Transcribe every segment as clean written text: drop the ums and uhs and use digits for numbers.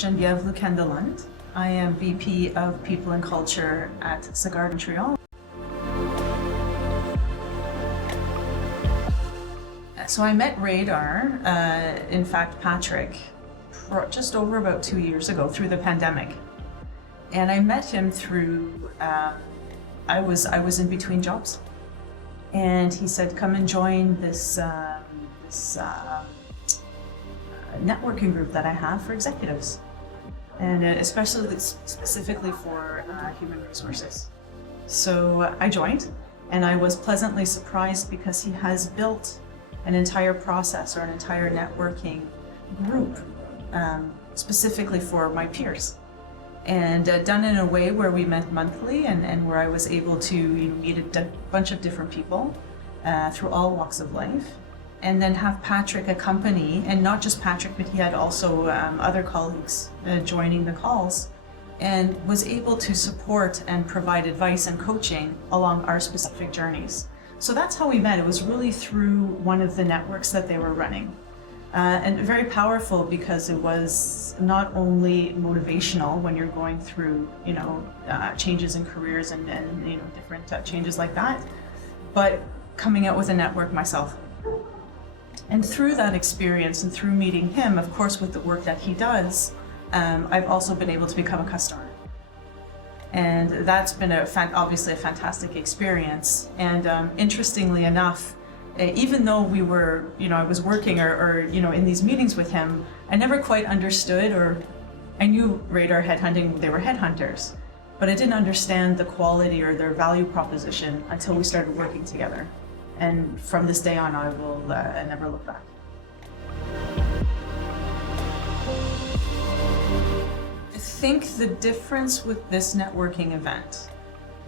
Genevieve Lukenda Lund. I am VP of People and Culture at Sagard Montreal. So I met Radar, in fact Patrick, just over about 2 years ago through the pandemic. And I met him through, I was in between jobs. And he said, come and join this networking group that I have for executives. And specifically for human resources. So I joined, and I was pleasantly surprised because he has built an entire process or an entire networking group specifically for my peers. And done in a way where we met monthly and where I was able to meet a bunch of different people through all walks of life. And then have Patrick accompany, and not just Patrick, but he had also other colleagues joining the calls, and was able to support and provide advice and coaching along our specific journeys. So that's how we met. It was really through one of the networks that they were running. And very powerful because it was not only motivational when you're going through, changes in careers and different changes like that, but coming out with a network myself. And through that experience and through meeting him, of course, with the work that he does, I've also been able to become a customer. And that's been obviously a fantastic experience. And interestingly enough, even though we were, I was working or in these meetings with him, I never quite understood, or I knew Radar Headhunting, they were headhunters, but I didn't understand the quality or their value proposition until we started working together. And from this day on, I will never look back. I think the difference with this networking event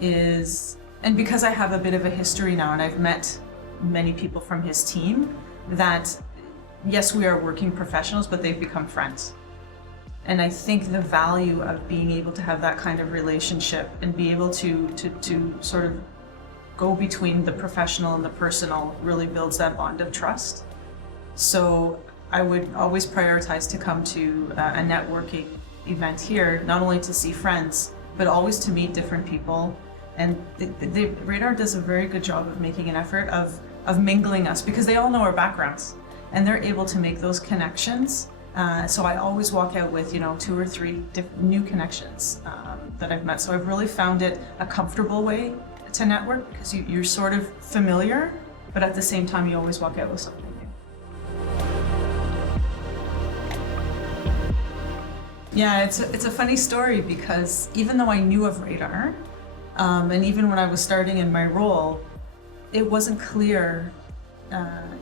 is, and because I have a bit of a history now and I've met many people from his team, that yes, we are working professionals, but they've become friends. And I think the value of being able to have that kind of relationship and be able to sort of go between the professional and the personal really builds that bond of trust. So I would always prioritize to come to a networking event here, not only to see friends, but always to meet different people. And Radar does a very good job of making an effort of mingling us, because they all know our backgrounds and they're able to make those connections. So I always walk out with 2 or 3 new connections that I've met. So I've really found it a comfortable way to network, because you're sort of familiar, but at the same time you always walk out with something new. Yeah, it's a funny story, because even though I knew of Radar, and even when I was starting in my role, it wasn't clear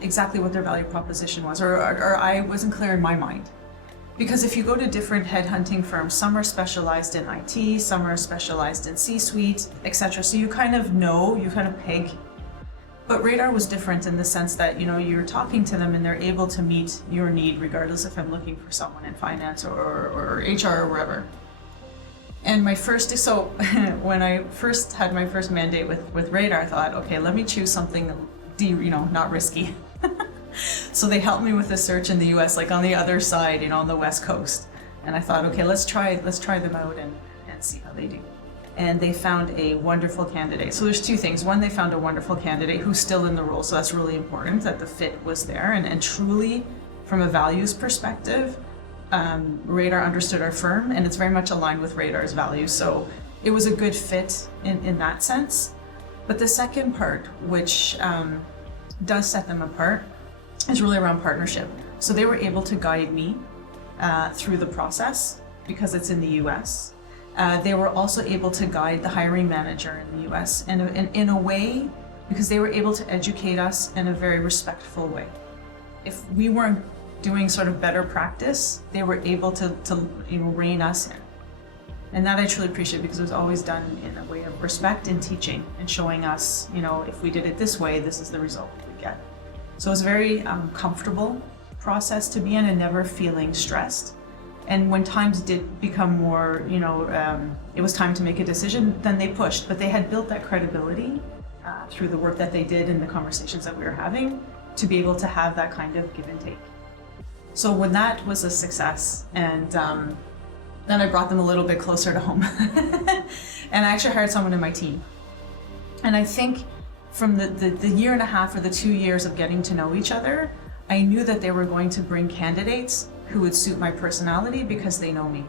exactly what their value proposition was, or I wasn't clear in my mind. Because if you go to different headhunting firms, some are specialized in IT, some are specialized in C-suite, etc. So you kind of peg. But Radar was different in the sense that, you're talking to them and they're able to meet your need regardless if I'm looking for someone in finance or HR or wherever. And when I first had my first mandate with Radar, I thought, okay, let me choose something, not risky. So they helped me with the search in the US, like on the other side, on the West Coast. And I thought, okay, let's try them out and see how they do. And they found a wonderful candidate. So there's 2 things. One, they found a wonderful candidate who's still in the role. So that's really important that the fit was there. And truly, from a values perspective, Radar understood our firm, and it's very much aligned with Radar's values. So it was a good fit in that sense. But the second part, which does set them apart, is really around partnership. So they were able to guide me through the process because it's in the US. They were also able to guide the hiring manager in the US in a way, because they were able to educate us in a very respectful way. If we weren't doing sort of better practice, they were able to rein us in. And that I truly appreciate, because it was always done in a way of respect and teaching and showing us, if we did it this way, this is the result we would get. So it was a very comfortable process to be in and never feeling stressed. And when times did become more, it was time to make a decision, then they pushed. But they had built that credibility through the work that they did and the conversations that we were having to be able to have that kind of give and take. So when that was a success, and Then I brought them a little bit closer to home. And I actually hired someone in my team. And I think from the year and a half or the 2 years of getting to know each other, I knew that they were going to bring candidates who would suit my personality because they know me.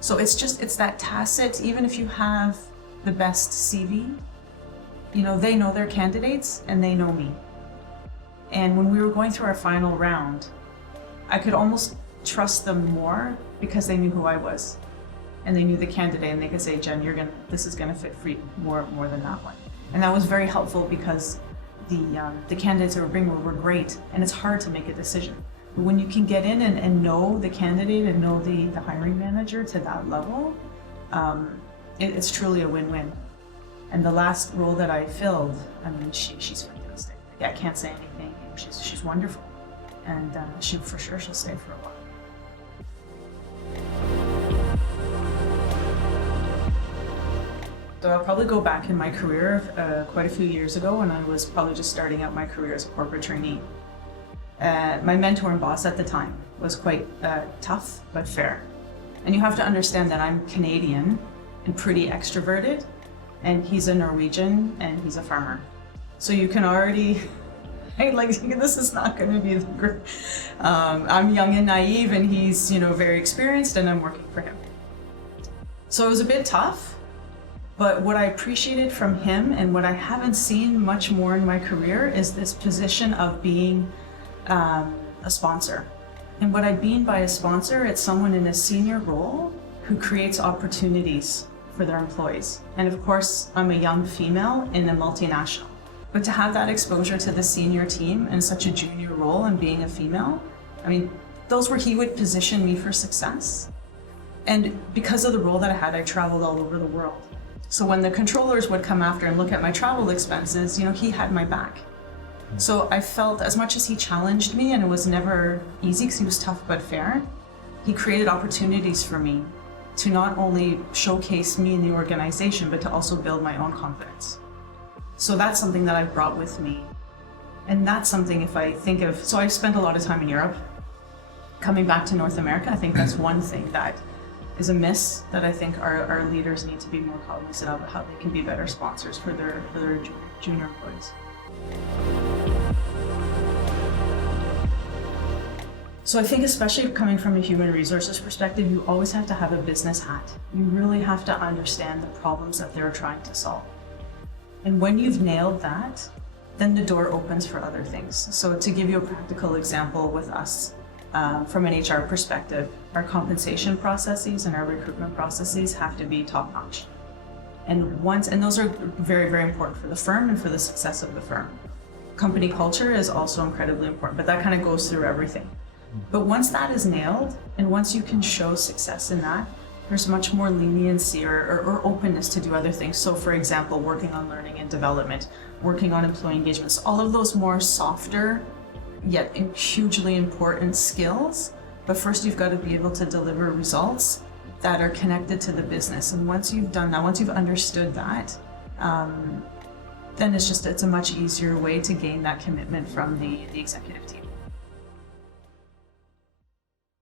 So it's that tacit, even if you have the best CV, you know, they know their candidates and they know me. And when we were going through our final round, I could almost trust them more because they knew who I was. And they knew the candidate, and they could say, Jen, this is gonna fit for you more than that one. And that was very helpful because the candidates that were bringing were great, and it's hard to make a decision. But when you can get in and know the candidate and know the hiring manager to that level, it's truly a win-win. And the last role that I filled, I mean, she's fantastic. Yeah, I can't say anything. She's wonderful, and for sure she'll stay for a while. So I'll probably go back in my career quite a few years ago when I was probably just starting out my career as a corporate trainee. My mentor and boss at the time was quite tough but fair. And you have to understand that I'm Canadian and pretty extroverted, and he's a Norwegian and he's a farmer. So you can already, this is not going to be the group. I'm young and naive, and he's, very experienced, and I'm working for him. So it was a bit tough. But what I appreciated from him, and what I haven't seen much more in my career, is this position of being a sponsor. And what I mean by a sponsor, it's someone in a senior role who creates opportunities for their employees. And of course, I'm a young female in a multinational. But to have that exposure to the senior team in such a junior role and being a female, I mean, those where he would position me for success. And because of the role that I had, I traveled all over the world. So when the controllers would come after and look at my travel expenses, he had my back. So I felt, as much as he challenged me, and it was never easy because he was tough but fair, he created opportunities for me to not only showcase me in the organization, but to also build my own confidence. So that's something that I've brought with me. And that's something, if I think of, so I've spent a lot of time in Europe. Coming back to North America, I think that's one thing that is a miss that I think our leaders need to be more cognizant of, how they can be better sponsors for their junior employees. So I think, especially coming from a human resources perspective, you always have to have a business hat. You really have to understand the problems that they're trying to solve. And when you've nailed that, then the door opens for other things. So to give you a practical example with us, from an HR perspective, our compensation processes and our recruitment processes have to be top-notch. And those are very, very important for the firm and for the success of the firm. Company culture is also incredibly important, but that kind of goes through everything. But once that is nailed, and once you can show success in that, there's much more leniency or openness to do other things. So for example, working on learning and development, working on employee engagements, all of those more softer, yet hugely important skills. But first you've got to be able to deliver results that are connected to the business. And once you've done that, once you've understood that, then it's a much easier way to gain that commitment from the executive team.